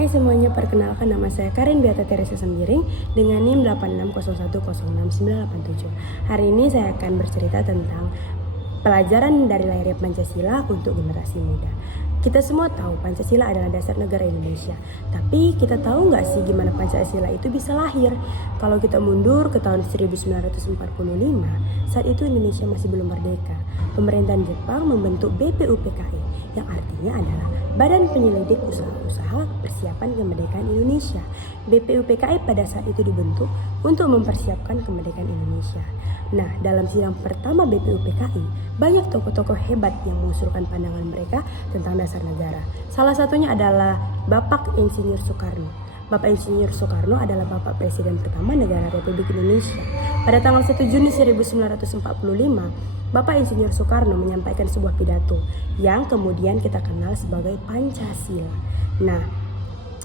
Hai semuanya, perkenalkan nama saya Karin Beata Teresa Sembiring dengan NIM 86010697. Hari ini saya akan bercerita tentang pelajaran dari lahirnya Pancasila untuk generasi muda. Kita semua tahu Pancasila adalah dasar negara Indonesia. Tapi kita tahu nggak sih gimana Pancasila itu bisa lahir? Kalau kita mundur ke tahun 1945, saat itu Indonesia masih belum merdeka. Pemerintahan Jepang membentuk BPUPKI yang artinya adalah Badan Penyelidik Usaha-Usaha Persiapan Kemerdekaan Indonesia. BPUPKI pada saat itu dibentuk untuk mempersiapkan kemerdekaan Indonesia. Nah, dalam sidang pertama BPUPKI, banyak tokoh-tokoh hebat yang mengusulkan pandangan mereka tentang dasar negara. Salah satunya adalah Bapak Insinyur Soekarno. Bapak Insinyur Soekarno adalah Bapak Presiden pertama negara Republik Indonesia. Pada tanggal 1 Juni 1945, Bapak Insinyur Soekarno menyampaikan sebuah pidato yang kemudian kita kenal sebagai Pancasila. Nah,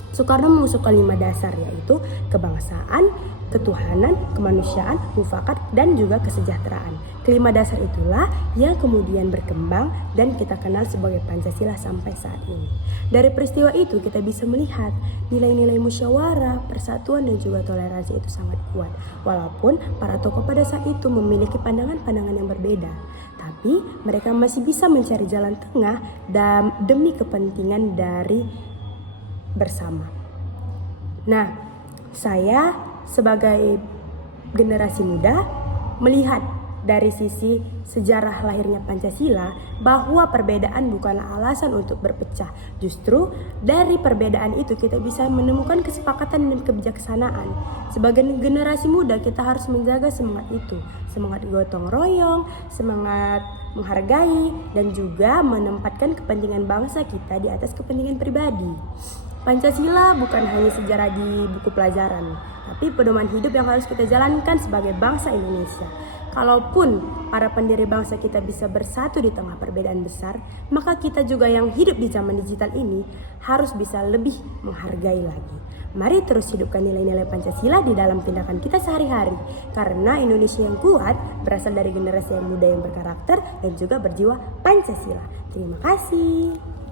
Soekarno mengusulkan 5 dasar, yaitu kebangsaan, ketuhanan, kemanusiaan, mufakat, dan juga kesejahteraan. Kelima dasar itulah yang kemudian berkembang dan kita kenal sebagai Pancasila sampai saat ini. Dari peristiwa itu kita bisa melihat nilai-nilai musyawarah, persatuan, dan juga toleransi itu sangat kuat. Walaupun para tokoh pada saat itu memiliki pandangan-pandangan yang berbeda, tapi mereka masih bisa mencari jalan tengah demi kepentingan dari bersama. Nah, saya sebagai generasi muda melihat dari sisi sejarah lahirnya Pancasila bahwa perbedaan bukanlah alasan untuk berpecah. Justru dari perbedaan itu kita bisa menemukan kesepakatan dan kebijaksanaan. Sebagai generasi muda kita harus menjaga semangat itu. Semangat gotong royong, semangat menghargai, dan juga menempatkan kepentingan bangsa kita di atas kepentingan pribadi. Pancasila bukan hanya sejarah di buku pelajaran, tapi pedoman hidup yang harus kita jalankan sebagai bangsa Indonesia. Kalaupun para pendiri bangsa kita bisa bersatu di tengah perbedaan besar, maka kita juga yang hidup di zaman digital ini harus bisa lebih menghargai lagi. Mari terus hidupkan nilai-nilai Pancasila di dalam tindakan kita sehari-hari. Karena Indonesia yang kuat berasal dari generasi yang muda yang berkarakter dan juga berjiwa Pancasila. Terima kasih.